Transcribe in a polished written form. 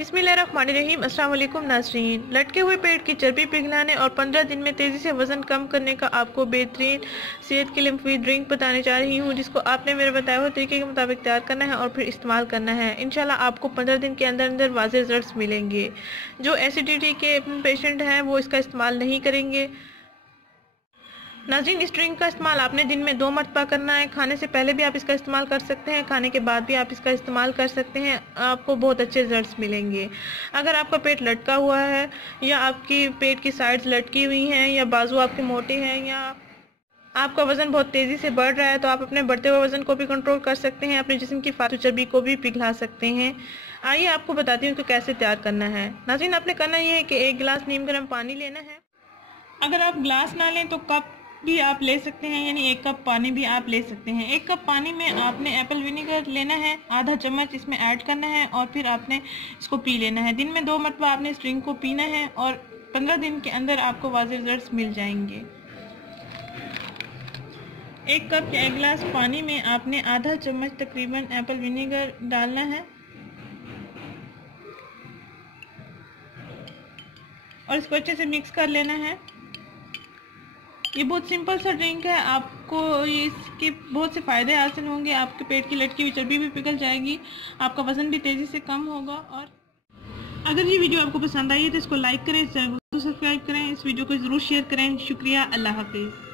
बिस्मिल्लाहिर्रहमानिर्रहीम। अस्सलाम वालेकुम नाज़रीन। लटके हुए पेट की चर्बी पिघलाने और 15 दिन में तेज़ी से वज़न कम करने का आपको बेहतरीन सेहत के लिए मुफीद ड्रिंक बताने जा रही हूँ, जिसको आपने मेरे बताए हुए तरीके के मुताबिक तैयार करना है और फिर इस्तेमाल करना है। इंशाल्लाह आपको 15 दिन के अंदर अंदर वाज़ेह रिजल्ट्स मिलेंगे। जो एसिडिटी के पेशेंट हैं वो इसका इस्तेमाल नहीं करेंगे। नाज़रीन, इस ड्रिंक का इस्तेमाल आपने दिन में 2 मरतबा करना है। खाने से पहले भी आप इसका इस्तेमाल कर सकते हैं, खाने के बाद भी आप इसका इस्तेमाल कर सकते हैं। आपको बहुत अच्छे रिजल्ट्स मिलेंगे। अगर आपका पेट लटका हुआ है या आपकी पेट की साइड्स लटकी हुई हैं या बाजू आपके मोटे हैं या आपका वज़न बहुत तेज़ी से बढ़ रहा है, तो आप अपने बढ़ते हुए वज़न को भी कंट्रोल कर सकते हैं, अपने जिस्म की फालतू चर्बी को भी पिघला सकते हैं। आइए आपको बताती हूँ कि कैसे तैयार करना है। नाज़रीन, आपने करना ये है कि 1 गिलास नीम गर्म पानी लेना है। अगर आप गिलास ना लें तो कप भी आप ले सकते हैं, यानी 1 कप पानी भी आप ले सकते हैं। 1 कप पानी में आपने एप्पल विनेगर लेना है, आधा चम्मच इसमें ऐड करना है और फिर आपने इसको पी लेना है। दिन में 2 मरतबा आपने इस ड्रिंक को पीना है और 15 दिन के अंदर आपको वाज़ेह रिजल्ट्स मिल जाएंगे। 1 कप या 1 गिलास पानी में आपने आधा चम्मच तकरीबन एप्पल विनेगर डालना है और इसको अच्छे से मिक्स कर लेना है। ये बहुत सिंपल सा ड्रिंक है, आपको इसके बहुत से फ़ायदे हासिल होंगे। आपके पेट की लटकी हुई चर्बी भी पिघल जाएगी, आपका वज़न भी तेज़ी से कम होगा। और अगर ये वीडियो आपको पसंद आई है तो इसको लाइक करें, इस चैनल को सब्सक्राइब करें, इस वीडियो को ज़रूर शेयर करें। शुक्रिया, अल्लाह हाफिज़।